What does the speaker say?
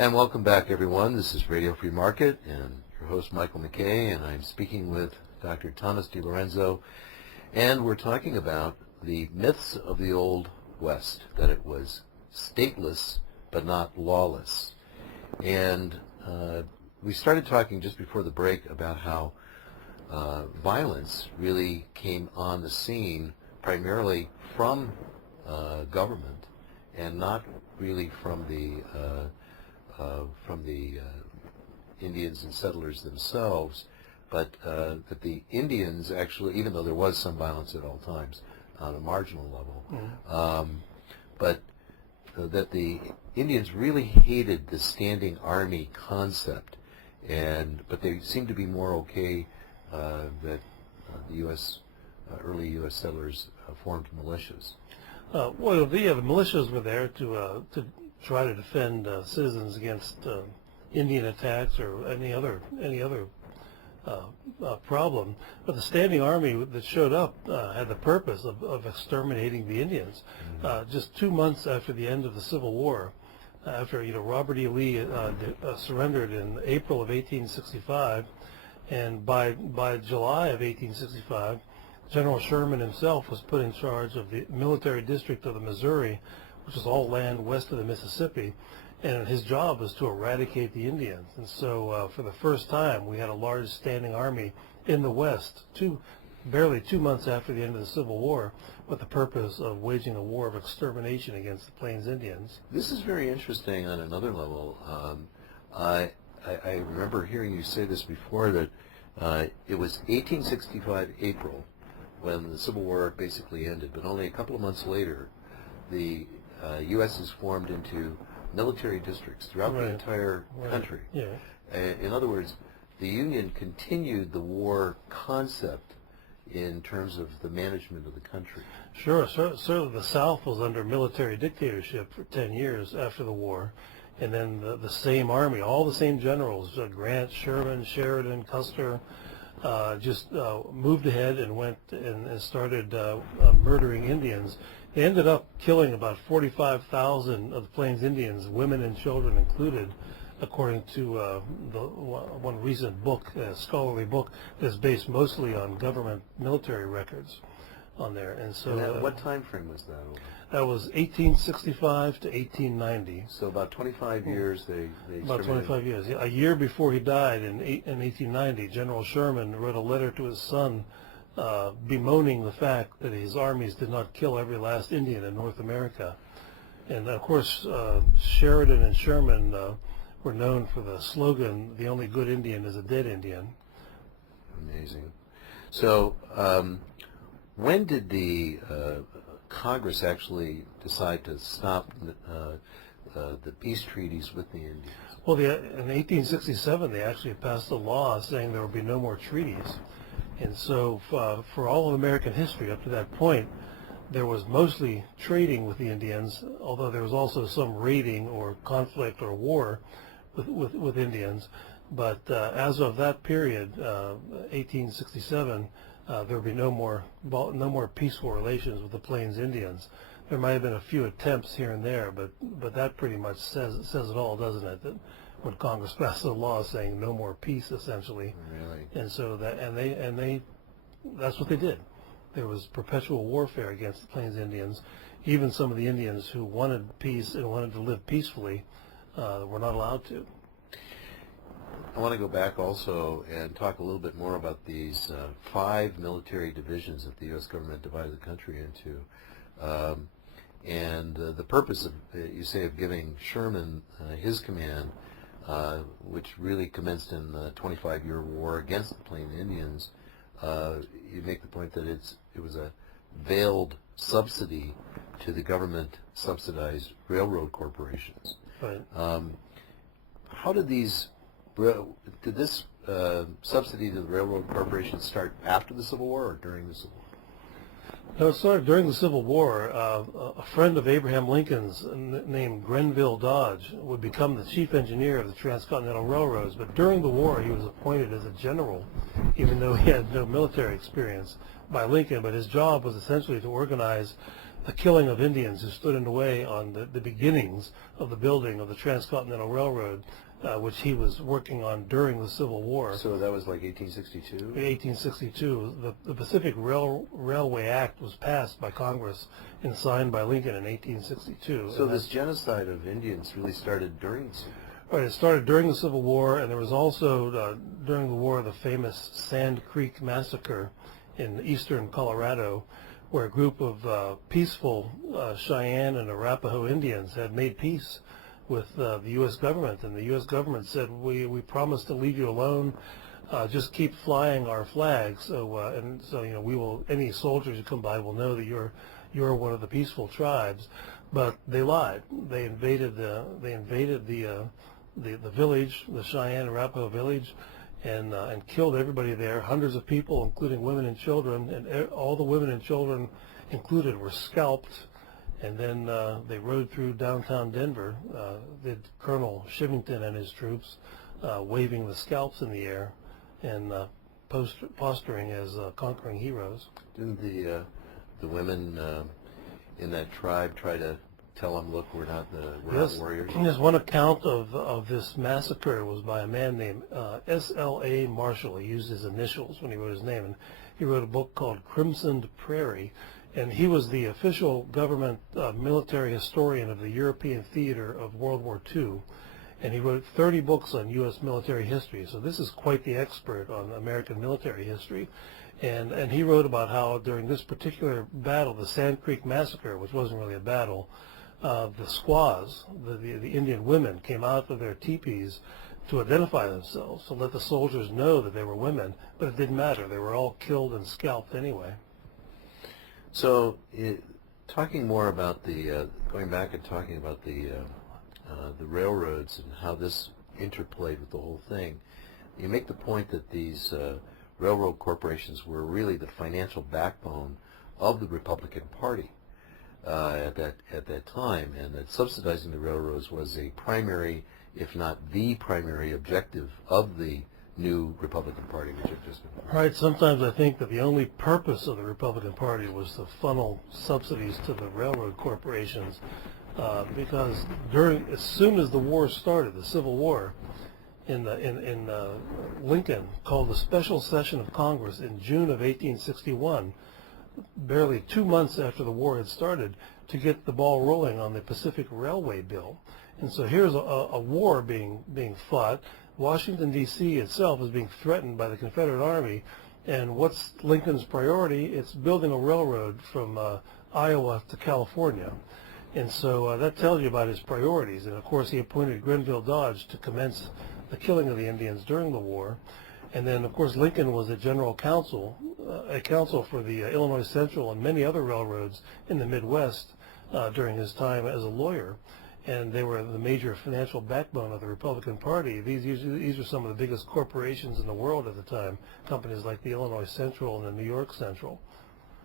And welcome back, everyone. This is Radio Free Market and your host, Michael McKay, and I'm speaking with Dr. Thomas DiLorenzo, and we're talking about the myths of the Old West, that it was stateless but not lawless. And we started talking just before the break about how violence really came on the scene primarily from government and not really from the Indians and settlers themselves, but that the Indians actually, even though there was some violence at all times on a marginal level, but that the Indians really hated the standing army concept, but they seemed to be more okay that the early U.S. settlers formed militias. Well, the militias were there to try to defend citizens against Indian attacks or any other problem. But the standing army that showed up had the purpose of exterminating the Indians. Just 2 months after the end of the Civil War, after Robert E. Lee surrendered in April of 1865, and by July of 1865, General Sherman himself was put in charge of the military district of the Missouri, which is all land west of the Mississippi, and his job was to eradicate the Indians. And so for the first time, we had a large standing army in the West, barely 2 months after the end of the Civil War, with the purpose of waging a war of extermination against the Plains Indians. This is very interesting on another level. I remember hearing you say this before, that it was 1865 April when the Civil War basically ended, but only a couple of months later, the U.S. is formed into military districts throughout the entire country. Yeah. In other words, the Union continued the war concept in terms of the management of the country. Sure. So the South was under military dictatorship for 10 years after the war, and then the same army, all the same generals, Grant, Sherman, Sheridan, Custer, just moved ahead and went and started murdering Indians. They ended up killing about 45,000 of the Plains Indians, women and children included, according to one recent book, a scholarly book that's based mostly on government military records on there. And so, what time frame was that over? That was 1865 to 1890. So about 25 years they About 25 years. A year before he died in 1890, General Sherman wrote a letter to his son bemoaning the fact that his armies did not kill every last Indian in North America. And of course, Sheridan and Sherman were known for the slogan, "The only good Indian is a dead Indian." Amazing. So when did the Congress actually decide to stop the peace treaties with the Indians? Well, in 1867, they actually passed a law saying there would be no more treaties. And so for all of American history up to that point, there was mostly trading with the Indians, although there was also some raiding or conflict or war with Indians. But as of that period, 1867, there would be no more peaceful relations with the Plains Indians. There might have been a few attempts here and there, but that pretty much says it all, doesn't it? That when Congress passed a law saying no more peace, essentially. Really? And so that's what they did. There was perpetual warfare against the Plains Indians. Even some of the Indians who wanted peace and wanted to live peacefully were not allowed to. I want to go back also and talk a little bit more about these 5 military divisions that the U.S. government divided the country into, and the purpose of, you say, of giving Sherman his command, which really commenced in the 25-year war against the Plain Indians. You make the point that it was a veiled subsidy to the government-subsidized railroad corporations. Right. How did this subsidy to the railroad corporations start after the Civil War or during the Civil War? No, it started during the Civil War. A friend of Abraham Lincoln's named Grenville Dodge would become the chief engineer of the Transcontinental Railroads, but during the war he was appointed as a general, even though he had no military experience, by Lincoln. But his job was essentially to organize the killing of Indians who stood in the way on the beginnings of the building of the Transcontinental Railroad, which he was working on during the Civil War. So that was like 1862? In 1862, the Pacific Railway Act was passed by Congress and signed by Lincoln in 1862. So this genocide of Indians really started during the Civil War? Right, it started during the Civil War, and there was also, during the war, the famous Sand Creek Massacre in eastern Colorado, where a group of peaceful Cheyenne and Arapaho Indians had made peace with the U.S. government, and the U.S. government said, we promise to leave you alone, just keep flying our flags, so we will, any soldiers who come by will know that you're one of the peaceful tribes. But they lied. They invaded the village, the Cheyenne Arapaho village, and killed everybody there, hundreds of people, including women and children, and all the women and children included were scalped. And then they rode through downtown Denver, Colonel Shivington and his troops, waving the scalps in the air and posturing as conquering heroes. Didn't the women in that tribe try to tell them, look, we're not warriors? There's one account of this massacre was by a man named S.L.A. Marshall. He used his initials when he wrote his name, and he wrote a book called Crimsoned Prairie, and he was the official government military historian of the European theater of World War II, and he wrote 30 books on U.S. military history, so this is quite the expert on American military history. And he wrote about how during this particular battle, the Sand Creek Massacre, which wasn't really a battle, the squaws, the Indian women, came out of their teepees to identify themselves, to let the soldiers know that they were women, but it didn't matter. They were all killed and scalped anyway. So, talking more about going back and talking about the railroads and how this interplayed with the whole thing, you make the point that these railroad corporations were really the financial backbone of the Republican Party at that time, and that subsidizing the railroads was a primary, if not the primary, objective of the new Republican Party, which had just been. Right. Sometimes I think that the only purpose of the Republican Party was to funnel subsidies to the railroad corporations, because as soon as the war started, the Civil War, Lincoln called a special session of Congress in June of 1861, barely 2 months after the war had started, to get the ball rolling on the Pacific Railway Bill. And so here's a war being fought. Washington, D.C. itself is being threatened by the Confederate Army, and what's Lincoln's priority? It's building a railroad from Iowa to California. And so that tells you about his priorities. And of course he appointed Grenville Dodge to commence the killing of the Indians during the war. And then of course Lincoln was a general counsel, a counsel for the Illinois Central and many other railroads in the Midwest during his time as a lawyer. And they were the major financial backbone of the Republican Party. These are some of the biggest corporations in the world at the time, companies like the Illinois Central and the New York Central.